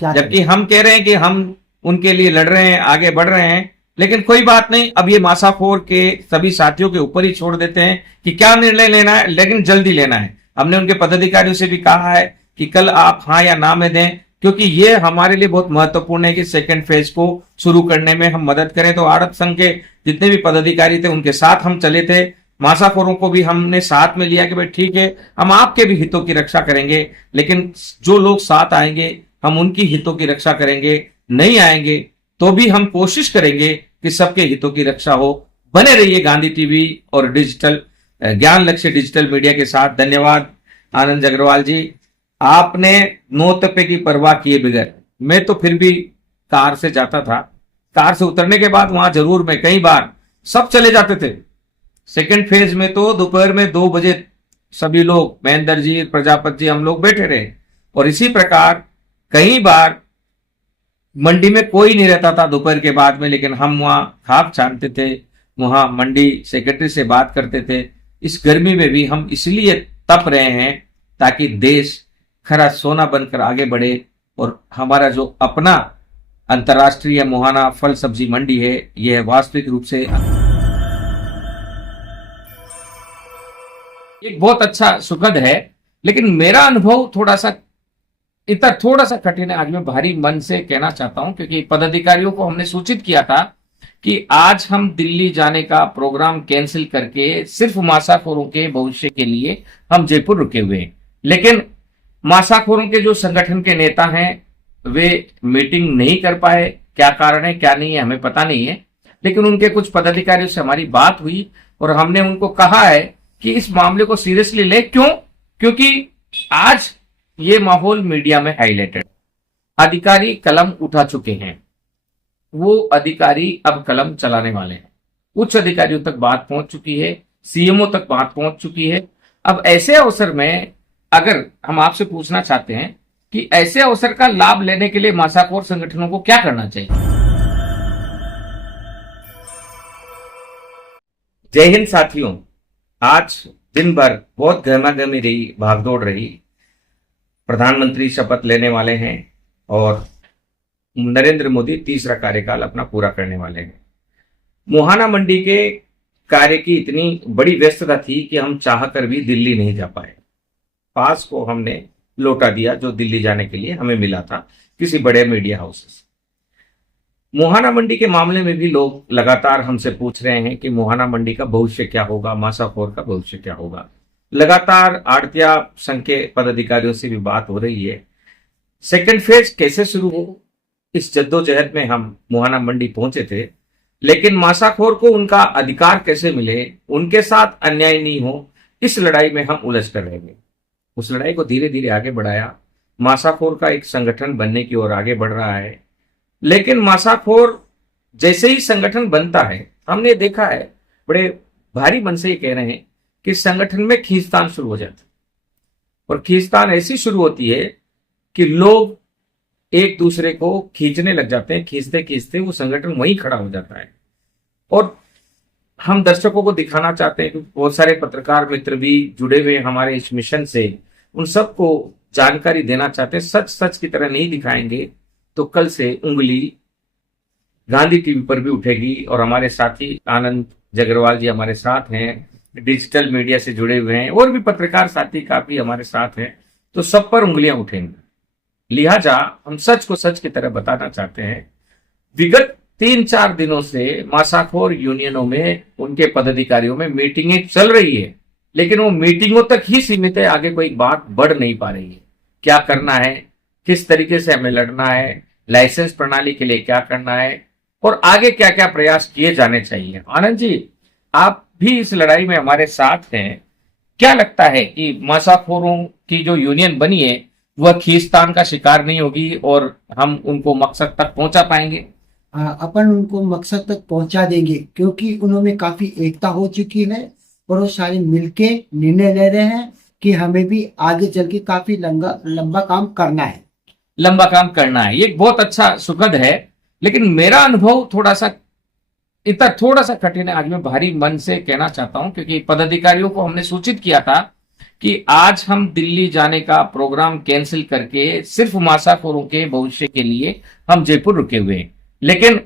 क्या जबकि हम कह रहे हैं कि हम उनके लिए लड़ रहे हैं, आगे बढ़ रहे हैं। लेकिन कोई बात नहीं, अब ये मासाफोर के सभी साथियों के ऊपर ही छोड़ देते हैं कि क्या निर्णय लेना है, लेकिन जल्दी लेना है। हमने उनके पदाधिकारियों से भी कहा है कि कल आप हाँ या ना में दें, क्योंकि ये हमारे लिए बहुत महत्वपूर्ण है कि सेकेंड फेज को शुरू करने में हम मदद करें। तो आड़त संघ के जितने भी पदाधिकारी थे उनके साथ हम चले थे, मासाफोरों को भी हमने साथ में लिया कि भाई ठीक है, हम आपके भी हितों की रक्षा करेंगे, लेकिन जो लोग साथ आएंगे हम उनकी हितों की रक्षा करेंगे, नहीं आएंगे तो भी हम कोशिश करेंगे कि सबके हितों की रक्षा हो। बने रहिए गांधी टीवी और डिजिटल ज्ञान लक्ष्य डिजिटल मीडिया के साथ। धन्यवाद आनंद अग्रवाल जी, आपने 9 तपे की परवाह किए बगैर, मैं तो फिर भी कार से जाता था, कार से उतरने के बाद वहां जरूर मैं कई बार सब चले जाते थे। सेकेंड फेज में तो दोपहर में 2 बजे सभी लोग, महेंद्र जी, प्रजापति जी, हम लोग बैठे रहे। और इसी प्रकार कई बार मंडी में कोई नहीं रहता था दोपहर के बाद में, लेकिन हम वहां खाक छानते थे, वहां मंडी सेक्रेटरी से बात करते थे। इस गर्मी में भी हम इसलिए तप रहे हैं ताकि देश खरा सोना बनकर आगे बढ़े और हमारा जो अपना अंतर्राष्ट्रीय मुहाना फल सब्जी मंडी है यह वास्तविक रूप से एक बहुत अच्छा सुखद है। लेकिन मेरा अनुभव थोड़ा सा कठिन है। आज मैं भारी मन से कहना चाहता हूं, क्योंकि पदाधिकारियों को हमने सूचित किया था कि आज हम दिल्ली जाने का प्रोग्राम कैंसिल करके सिर्फ मासाखोरों के भविष्य के लिए हम जयपुर रुके हुए हैं। लेकिन मासाखोरों के जो संगठन के नेता हैं वे मीटिंग नहीं कर पाए। क्या कारण है क्या नहीं है हमें पता नहीं है, लेकिन उनके कुछ पदाधिकारियों से हमारी बात हुई और हमने उनको कहा है कि इस मामले को सीरियसली ले। क्यों? क्योंकि आज ये माहौल मीडिया में हाईलाइटेड, अधिकारी कलम उठा चुके हैं, वो अधिकारी अब कलम चलाने वाले हैं। उच्च अधिकारियों तक बात पहुंच चुकी है, सीएमओ तक बात पहुंच चुकी है। अब ऐसे अवसर में अगर हम आपसे पूछना चाहते हैं कि ऐसे अवसर का लाभ लेने के लिए मासाखोर संगठनों को क्या करना चाहिए? जय हिंद साथियों, आज दिन भर बहुत गहमागहमी रही, भागदौड़ रही। प्रधानमंत्री शपथ लेने वाले हैं और नरेंद्र मोदी तीसरा कार्यकाल अपना पूरा करने वाले हैं। मुहाना मंडी के कार्य की इतनी बड़ी व्यस्तता थी कि हम चाहकर भी दिल्ली नहीं जा पाए। पास को हमने लौटा दिया जो दिल्ली जाने के लिए हमें मिला था किसी बड़े मीडिया हाउस से। मुहाना मंडी के मामले में भी लोग लगातार हमसे पूछ रहे हैं कि मुहाना मंडी का भविष्य क्या होगा, मासाखोर का भविष्य क्या होगा। लगातार आड़तिया संघ के पदाधिकारियों से भी बात हो रही है। सेकेंड फेज कैसे शुरू हो, इस जद्दोजहद में हम मुहाना मंडी पहुंचे थे, लेकिन मासाखोर को उनका अधिकार कैसे मिले, उनके साथ अन्याय नहीं हो, इस लड़ाई में हम उलझ कर रहेंगे। उस लड़ाई को धीरे धीरे आगे बढ़ाया, मासाखोर का एक संगठन बनने की ओर आगे बढ़ रहा है। लेकिन मासाखोर जैसे ही संगठन बनता है, हमने देखा है, बड़े भारी मन से ये कह रहे हैं कि संगठन में खींचतान शुरू हो जाता है। और खींचतान ऐसी शुरू होती है कि लोग एक दूसरे को खींचने लग जाते हैं, खींचते खींचते वो संगठन वहीं खड़ा हो जाता है। और हम दर्शकों को दिखाना चाहते हैं कि बहुत सारे पत्रकार मित्र भी जुड़े हुए हमारे इस मिशन से, उन सबको जानकारी देना चाहते हैं। सच सच की तरह नहीं दिखाएंगे तो कल से उंगली गांधी टीवी पर भी उठेगी। और हमारे साथी आनंद अग्रवाल जी हमारे साथ हैं, डिजिटल मीडिया से जुड़े हुए हैं, और भी पत्रकार साथी काफी हमारे साथ हैं, तो सब पर उंगलियां उठेंगी। लिहाजा हम सच को सच की तरह बताना चाहते हैं। विगत 3-4 दिनों से मासाखोर यूनियनों में, उनके पदाधिकारियों में मीटिंगें चल रही है, लेकिन वो मीटिंगों तक ही सीमित है, आगे कोई बात बढ़ नहीं पा रही है। क्या करना है, किस तरीके से हमें लड़ना है, लाइसेंस प्रणाली के लिए क्या करना है, और आगे क्या क्या प्रयास किए जाने चाहिए। आनंद जी, आप भी इस लड़ाई में हमारे साथ हैं। क्या लगता है कि मासाखोरों की जो यूनियन बनी है वह खींचतान का शिकार नहीं होगी और हम उनको मकसद तक पहुंचा पाएंगे? अपन उनको मकसद तक पहुंचा देंगे, क्योंकि उन्होंने काफी एकता हो चुकी है और वो सारे मिलके निर्णय ले रहे हैं कि हमें भी आगे चल के काफी लंबा काम करना है। लंबा काम करना है, ये बहुत अच्छा सुखद है। लेकिन मेरा अनुभव थोड़ा सा कठिन है। आज मैं भारी मन से कहना चाहता हूं, क्योंकि पदाधिकारियों को हमने सूचित किया था कि आज हम दिल्ली जाने का प्रोग्राम कैंसिल करके सिर्फ मासाखोरों के भविष्य के लिए हम जयपुर रुके हुए हैं। लेकिन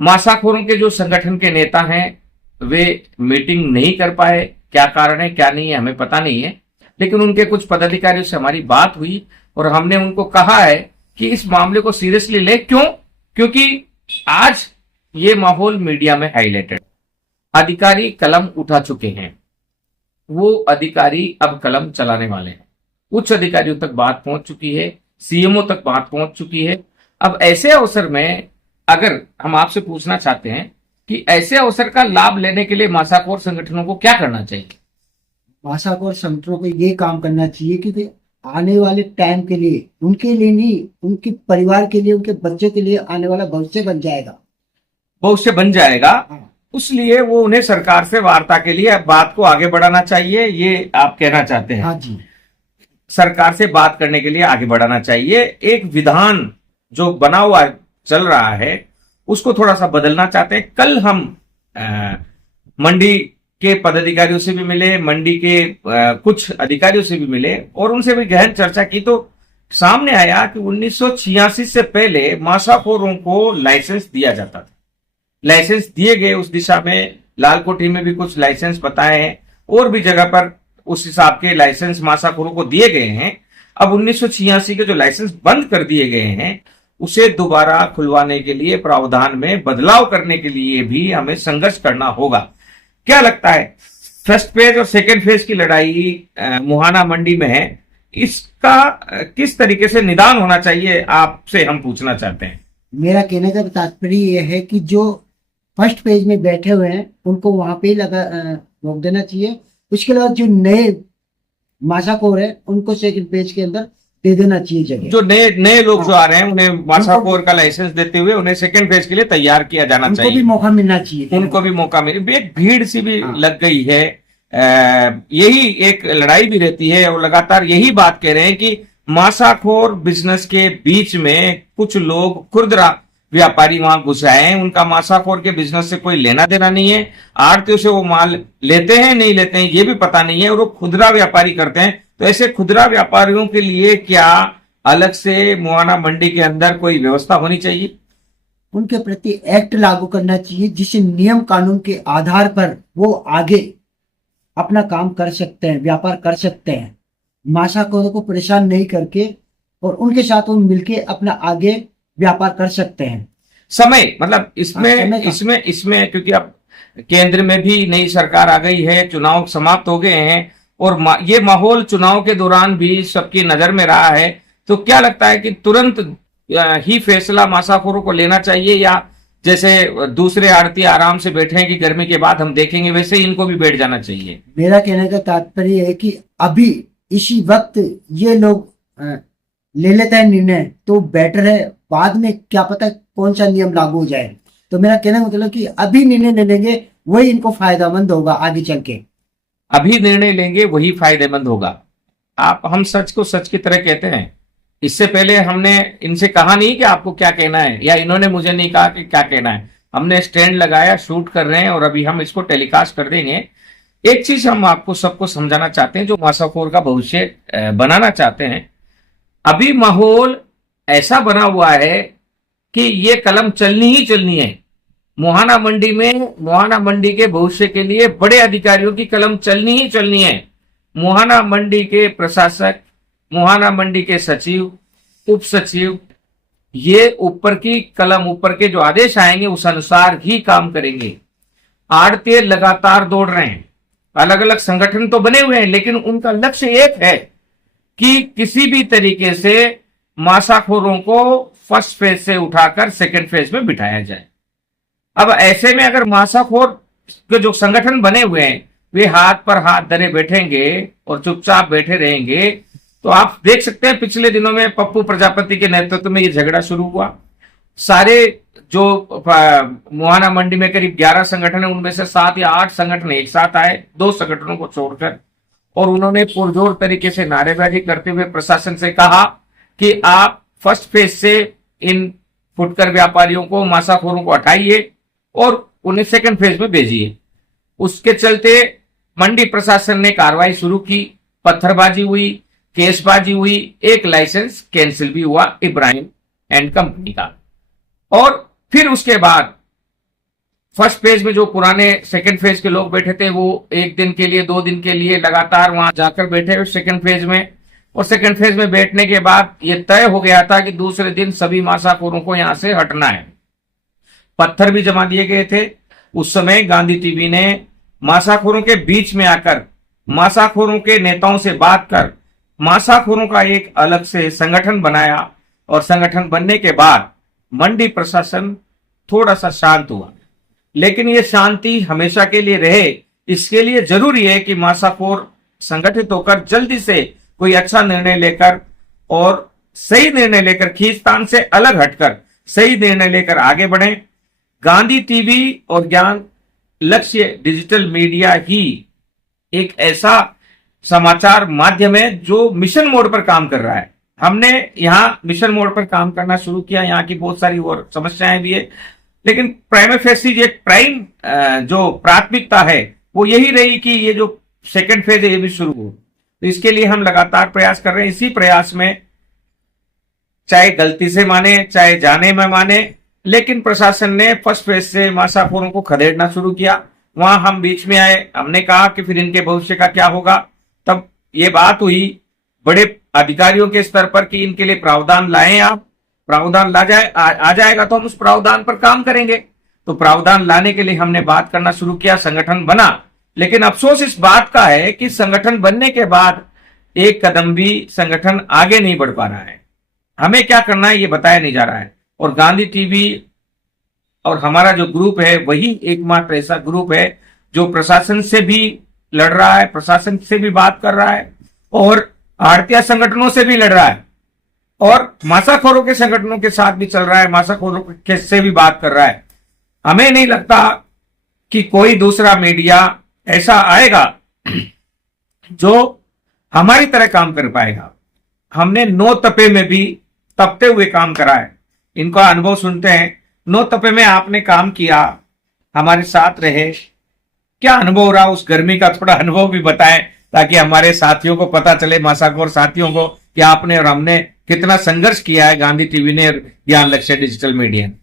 मासाखोरों के जो संगठन के नेता हैं वे मीटिंग नहीं कर पाए। क्या कारण है क्या नहीं है हमें पता नहीं है, लेकिन उनके कुछ पदाधिकारियों से हमारी बात हुई और हमने उनको कहा है कि इस मामले को सीरियसली ले। क्यों? क्योंकि आज ये माहौल मीडिया में हाईलाइटेड, अधिकारी कलम उठा चुके हैं, वो अधिकारी अब कलम चलाने वाले हैं। उच्च अधिकारियों तक बात पहुंच चुकी है, सीएमओ तक बात पहुंच चुकी है। अब ऐसे अवसर में अगर हम आपसे पूछना चाहते हैं कि ऐसे अवसर का लाभ लेने के लिए मासाखोर संगठनों को क्या करना चाहिए? मासाखोर संगठनों को ये काम करना चाहिए कि आने वाले टाइम के लिए, उनके लिए नहीं, उनके परिवार के लिए, उनके बच्चे के लिए आने वाला भविष्य बन जाएगा, भविष्य बन जाएगा। हाँ। उसलिए वो उन्हें सरकार से वार्ता के लिए बात को आगे बढ़ाना चाहिए, ये आप कहना चाहते हैं? हाँ जी, सरकार से बात करने के लिए आगे बढ़ाना चाहिए। एक विधान जो बना हुआ चल रहा है उसको थोड़ा सा बदलना चाहते हैं। कल हम मंडी के पदाधिकारियों से भी मिले, मंडी के कुछ अधिकारियों से भी मिले और उनसे भी गहन चर्चा की, तो सामने आया कि 1986 से पहले मासाखोरों को लाइसेंस दिया जाता था। लाइसेंस दिए गए उस दिशा में, लालकोठी में भी कुछ लाइसेंस बताए हैं और भी जगह पर उस हिसाब के लाइसेंस मासाखोरों को दिए गए हैं। अब 1986 के जो लाइसेंस बंद कर दिए गए हैं उसे दोबारा खुलवाने के लिए, प्रावधान में बदलाव करने के लिए भी हमें संघर्ष करना होगा। क्या लगता है, फर्स्ट फेज और सेकेंड फेज की लड़ाई मुहाना मंडी में है, इसका किस तरीके से निदान होना चाहिए आपसे हम पूछना चाहते हैं? मेरा कहने का तात्पर्य यह है कि जो फर्स्ट पेज में बैठे हुए हैं उनको वहां पे ही रोक देना चाहिए। उसके बाद जो नए मासाखोर है उनको सेकंड पेज के अंदर दे देना चाहिए जगह। जो नए लोग जो आ रहे हैं उन्हें मासाखोर का लाइसेंस देते हुए उन्हें सेकंड फेज के लिए तैयार किया जाना चाहिए, उनको भी मौका मिलना चाहिए, उनको भी मौका मिले। एक भीड़ सी भी लग गई है, यही एक लड़ाई भी रहती है और लगातार यही बात कह रहे हैं कि मासाखोर बिजनेस के बीच में कुछ लोग खुदरा व्यापारी वहां घुस आए हैं, उनका मासाखोर के बिजनेस से कोई लेना देना नहीं है। आड़तियों से वो माल लेते हैं नहीं लेते हैं ये भी पता नहीं है और वो खुदरा व्यापारी करते हैं। तो ऐसे खुदरा व्यापारियों के लिए क्या अलग से मुहाना मंडी के अंदर कोई व्यवस्था होनी चाहिए? उनके प्रति एक्ट लागू करना चाहिए जिससे नियम कानून के आधार पर वो आगे अपना काम कर सकते हैं, व्यापार कर सकते हैं, मासाखोरों को परेशान नहीं करके, और उनके साथ वो मिलके अपना आगे व्यापार कर सकते हैं। समय मतलब इसमें क्योंकि अब केंद्र में भी नई सरकार आ गई है, चुनाव समाप्त हो गए हैं और ये माहौल चुनाव के दौरान भी सबकी नजर में रहा है, तो क्या लगता है कि तुरंत ही फैसला मासाखोरों को लेना चाहिए या जैसे दूसरे आड़ती आराम से बैठे हैं कि गर्मी के बाद हम देखेंगे, वैसे ही इनको भी बैठ जाना चाहिए? मेरा कहने का तात्पर्य है कि अभी इसी वक्त ये लोग ले लेता है निर्णय तो बेटर है, बाद में क्या पता कौन सा नियम लागू हो जाए। तो मेरा कहने का मतलब कि अभी निर्णय ले लेंगे वही इनको फायदेमंद होगा आगे चल के। अभी निर्णय लेंगे वही फायदेमंद होगा। हम सच को सच की तरह कहते हैं। इससे पहले हमने इनसे कहा नहीं कि आपको क्या कहना है, या इन्होंने मुझे नहीं कहा कि क्या कहना है। हमने स्टैंड लगाया, शूट कर रहे हैं और अभी हम इसको टेलीकास्ट कर देंगे। एक चीज हम आपको सबको समझाना चाहते हैं, जो मासाखोर का भविष्य बनाना चाहते हैं, अभी माहौल ऐसा बना हुआ है कि ये कलम चलनी ही चलनी है। मुहाना मंडी में, मुहाना मंडी के भविष्य के लिए बड़े अधिकारियों की कलम चलनी ही चलनी है। मुहाना मंडी के प्रशासक, मुहाना मंडी के सचिव, उप सचिव, ये ऊपर की कलम, ऊपर के जो आदेश आएंगे उस अनुसार ही काम करेंगे। आड़ती लगातार दौड़ रहे हैं, अलग अलग संगठन तो बने हुए हैं, लेकिन उनका लक्ष्य एक है कि किसी भी तरीके से मासाखोरों को फर्स्ट फेज से उठाकर सेकंड फेज में बिठाया जाए। अब ऐसे में अगर मासाखोर के जो संगठन बने हुए हैं वे हाथ पर हाथ धरे बैठेंगे और चुपचाप बैठे रहेंगे, तो आप देख सकते हैं पिछले दिनों में पप्पू प्रजापति के नेतृत्व में ये झगड़ा शुरू हुआ। सारे जो मुहाना मंडी में करीब 11 संगठन है, उनमें से 7 या 8 संगठन एक साथ आए, 2 संगठनों को छोड़कर, और उन्होंने पुरजोर तरीके से नारेबाजी करते हुए प्रशासन से कहा कि आप फर्स्ट फेज से इन फुटकर व्यापारियों को, मासाखोरों को हटाइए और उन्हें सेकंड फेज में भेजिए। उसके चलते मंडी प्रशासन ने कार्रवाई शुरू की, पत्थरबाजी हुई, केसबाजी हुई, एक लाइसेंस कैंसिल भी हुआ इब्राहिम एंड कंपनी का। और फिर उसके बाद फर्स्ट फेज में जो पुराने सेकंड फेज के लोग बैठे थे वो एक दिन के लिए 2 दिन के लिए लगातार वहां जाकर बैठे सेकंड फेज में। और सेकंड फेज में बैठने के बाद ये तय हो गया था कि दूसरे दिन सभी मासाखोरों को यहां से हटना है। पत्थर भी जमा दिए गए थे। उस समय गांधी टीवी ने मासाखोरों के बीच में आकर मासाखोरों के नेताओं से बात कर मासाखोरों का एक अलग से संगठन बनाया। और संगठन बनने के बाद मंडी प्रशासन थोड़ा सा शांत हुआ। लेकिन ये शांति हमेशा के लिए रहे, इसके लिए जरूरी है कि मासाखोर संगठित होकर जल्दी से कोई अच्छा निर्णय लेकर और सही निर्णय लेकर खींचतान से अलग हटकर सही निर्णय लेकर आगे बढ़े। गांधी टीवी और ज्ञान लक्ष्य डिजिटल मीडिया ही एक ऐसा समाचार माध्यम है जो मिशन मोड पर काम कर रहा है। हमने यहां मिशन मोड पर काम करना शुरू किया। यहाँ की बहुत सारी और समस्याएं भी है, लेकिन प्राइम फेसी ये प्राइम जो प्राथमिकता है वो यही रही कि ये जो सेकंड फेज है ये भी शुरू हो। तो इसके लिए हम लगातार प्रयास कर रहे हैं। इसी प्रयास में चाहे गलती से माने चाहे जाने में माने, लेकिन प्रशासन ने फर्स्ट फेज से मासाखोरों को खदेड़ना शुरू किया। वहां हम बीच में आए, हमने कहा कि फिर इनके भविष्य का क्या होगा। तब ये बात हुई बड़े अधिकारियों के स्तर पर कि इनके लिए प्रावधान लाएं, आप प्रावधान आ जाएगा तो हम उस प्रावधान पर काम करेंगे। तो प्रावधान लाने के लिए हमने बात करना शुरू किया, संगठन बना। लेकिन अफसोस इस बात का है कि संगठन बनने के बाद एक कदम भी संगठन आगे नहीं बढ़ पा रहा है। हमें क्या करना है ये बताया नहीं जा रहा है। और गांधी टीवी और हमारा जो ग्रुप है वही एकमात्र ऐसा ग्रुप है जो प्रशासन से भी लड़ रहा है, प्रशासन से भी बात कर रहा है और आड़तिया संगठनों से भी लड़ रहा है और मासाखोरों के संगठनों के साथ भी चल रहा है, मासाखोरों के से भी बात कर रहा है। हमें नहीं लगता कि कोई दूसरा मीडिया ऐसा आएगा जो हमारी तरह काम कर पाएगा। हमने नो तपे में भी तपते हुए काम करा है। इनका अनुभव सुनते हैं। नो तपे में आपने काम किया, हमारे साथ रहे, क्या अनुभव रहा उस गर्मी का थोड़ा अनुभव भी बताएं ताकि हमारे साथियों को पता चले, मासाखोर साथियों को, कि आपने और हमने कितना संघर्ष किया है गांधी टीवी ने और ज्ञान लक्ष्य डिजिटल मीडिया ने।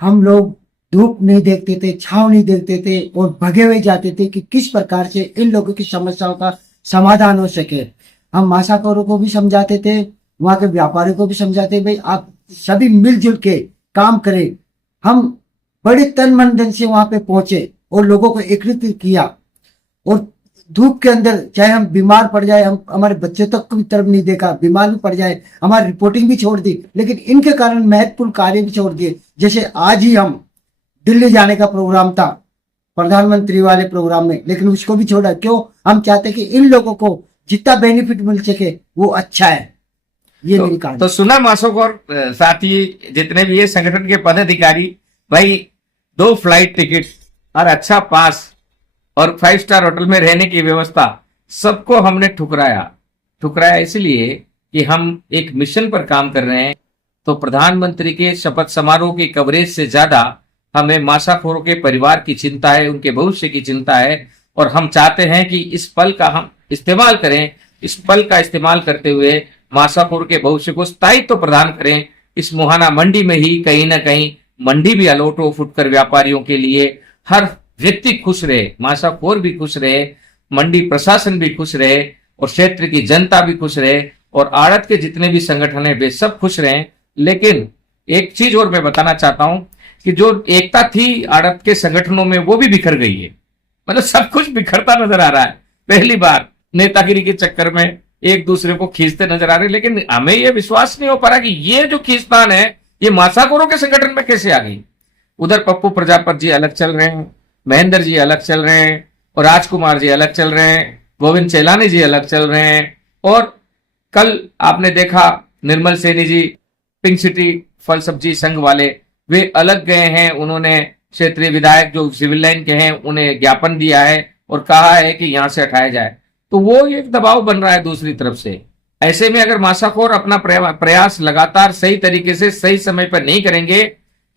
हम लोग धूप नहीं देखते थे, छांव नहीं देखते थे और भगे हुए जाते थे कि किस प्रकार से इन लोगों की समस्याओं का समाधान हो सके। हम मासाखोरों को भी समझाते थे, वहां के व्यापारियों को भी समझाते, भाई आप सभी मिलजुल के काम करें। हम बड़े तन मन धन से वहां पे पहुंचे और लोगों को एकत्रित किया। और धूप के अंदर चाहे हम बीमार पड़ जाए, हम हमारे बच्चे तक की तरफ नहीं देखा, बीमार भी पड़ जाए, हमारी रिपोर्टिंग भी छोड़ दी, लेकिन इनके कारण महत्वपूर्ण कार्य भी छोड़ दिए। जैसे आज ही हम दिल्ली जाने का प्रोग्राम था प्रधानमंत्री वाले प्रोग्राम में, लेकिन उसको भी छोड़ा। क्यों? हम चाहते कि इन लोगों को जितना बेनिफिट मिल सके वो अच्छा है। ये मेरी कहानी। तो सुना मासाखोर साथी जितने भी है संगठन के पदाधिकारी, भाई 2 फ्लाइट टिकट और अच्छा पास और 5 स्टार होटल में रहने की व्यवस्था सबको हमने ठुकराया इसलिए कि हम एक मिशन पर काम कर रहे हैं। तो प्रधानमंत्री के शपथ समारोह की कवरेज से ज्यादा हमें मासाखोरों के परिवार की चिंता है, उनके भविष्य की चिंता है। और हम चाहते हैं कि इस पल का हम इस्तेमाल करें, इस पल का इस्तेमाल करते हुए मासाखोर के भविष्य को स्थायित्व प्रदान करें। इस मुहाना मंडी में ही कहीं ना कहीं मंडी भी अलौट हो फुटकर व्यापारियों के लिए, हर व्यक्ति खुश रहे, मासाखोर भी खुश रहे, मंडी प्रशासन भी खुश रहे और क्षेत्र की जनता भी खुश रहे और आड़त के जितने भी संगठन है वे सब खुश रहे। लेकिन एक चीज और मैं बताना चाहता हूं कि जो एकता थी आड़त के संगठनों में वो भी बिखर गई है। मतलब सब कुछ बिखरता नजर आ रहा है। पहली बार नेतागिरी के चक्कर में एक दूसरे को खींचते नजर आ रहे, लेकिन हमें यह विश्वास नहीं हो पा रहा कि ये जो खींचतान है ये मासाखोरों के संगठन में कैसे आ गई। उधर पप्पू प्रजापति जी अलग चल रहे हैं, महेंद्र जी अलग चल रहे हैं और राजकुमार जी अलग चल रहे हैं, गोविंद चेलानी जी अलग चल रहे हैं। और कल आपने देखा निर्मल सैनी जी पिंक सिटी फल सब्जी संघ वाले, वे अलग गए हैं। उन्होंने क्षेत्रीय विधायक जो सिविल लाइन के हैं उन्हें ज्ञापन दिया है और कहा है कि यहां से हटाया जाए। तो वो एक दबाव बन रहा है दूसरी तरफ से। ऐसे में अगर मासाखोर अपना प्रयास लगातार सही तरीके से सही समय पर नहीं करेंगे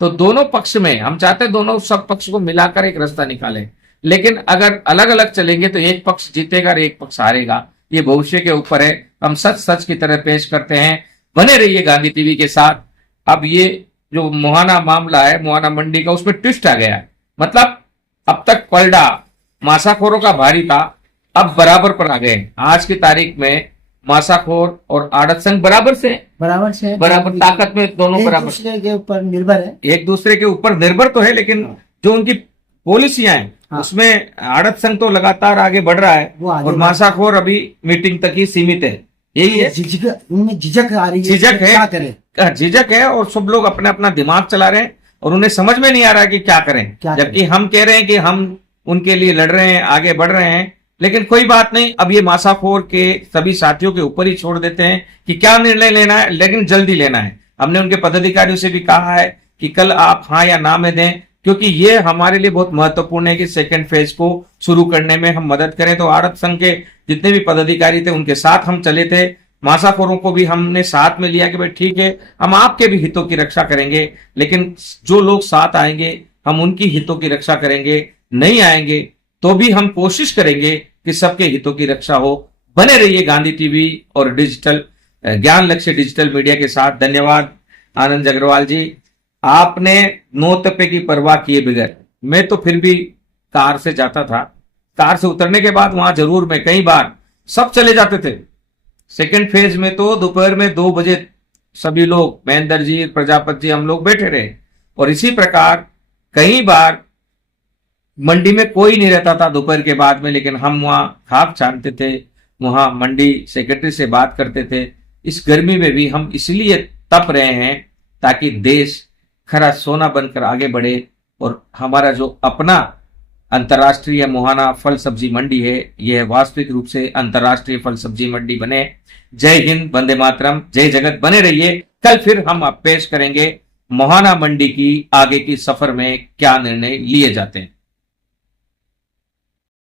तो दोनों पक्ष में, हम चाहते हैं दोनों सब पक्ष को मिलाकर एक रास्ता निकालें, लेकिन अगर अलग अलग चलेंगे तो एक पक्ष जीतेगा और एक पक्ष हारेगा। ये भविष्य के ऊपर है। हम सच सच की तरह पेश करते हैं। बने रहिए गांधी टीवी के साथ। अब ये जो मुहाना मामला है, मुहाना मंडी का, उसमें ट्विस्ट आ गया। मतलब अब तक पलड़ा मासाखोरों का भारी था, अब बराबर पर आ गए। आज की तारीख में मासाखोर और आड़त संघ बराबर से बराबर ताकत में दोनों बराबर, दूसरे के ऊपर निर्भर है, एक दूसरे के ऊपर निर्भर तो है, लेकिन जो उनकी पॉलिसियां हैं उसमें आड़त संघ तो लगातार आगे बढ़ रहा है और मासाखोर अभी मीटिंग तक ही सीमित है। यही है, झिझक आ रही है, झिझक है, क्या करें? झिझक है और सब लोग अपना अपना दिमाग चला रहे हैं और उन्हें समझ में नहीं आ रहा है कि क्या करें। जबकि हम कह रहे हैं कि हम उनके लिए लड़ रहे हैं, आगे बढ़ रहे हैं, लेकिन कोई बात नहीं। अब ये मासाखोर के सभी साथियों के ऊपर ही छोड़ देते हैं कि क्या निर्णय लेना है, लेकिन जल्दी लेना है। हमने उनके पदाधिकारियों से भी कहा है कि कल आप हाँ या ना में दें, क्योंकि ये हमारे लिए बहुत महत्वपूर्ण है कि सेकंड फेज को शुरू करने में हम मदद करें। तो आड़त संघ के जितने भी पदाधिकारी थे उनके साथ हम चले थे, मासाखोरों को भी हमने साथ में लिया कि भाई ठीक है, हम आपके भी हितों की रक्षा करेंगे, लेकिन जो लोग साथ आएंगे हम उनकी हितों की रक्षा करेंगे, नहीं आएंगे तो भी हम कोशिश करेंगे कि सबके हितों की रक्षा हो। बने रहिए गांधी टीवी और डिजिटल ज्ञान लक्ष्य डिजिटल मीडिया के साथ। धन्यवाद आनंद अग्रवाल जी, आपने नौतपे की परवाह किए बगैर, मैं तो फिर भी कार से जाता था, कार से उतरने के बाद वहां जरूर मैं कई बार सब चले जाते थे। सेकंड फेज में तो दोपहर में 2 बजे सभी लोग, महेंद्र जी, प्रजापति जी, हम लोग बैठे रहे। और इसी प्रकार कई बार मंडी में कोई नहीं रहता था दोपहर के बाद में, लेकिन हम वहां खाक छानते थे, वहां मंडी सेक्रेटरी से बात करते थे। इस गर्मी में भी हम इसलिए तप रहे हैं ताकि देश खरा सोना बनकर आगे बढ़े और हमारा जो अपना अंतर्राष्ट्रीय मुहाना फल सब्जी मंडी है, यह वास्तविक रूप से अंतर्राष्ट्रीय फल सब्जी मंडी बने। जय हिंद, वंदे मातरम, जय जगत। बने रहिए। कल फिर हम पेश करेंगे मुहाना मंडी की आगे की सफर में क्या निर्णय लिए जाते हैं।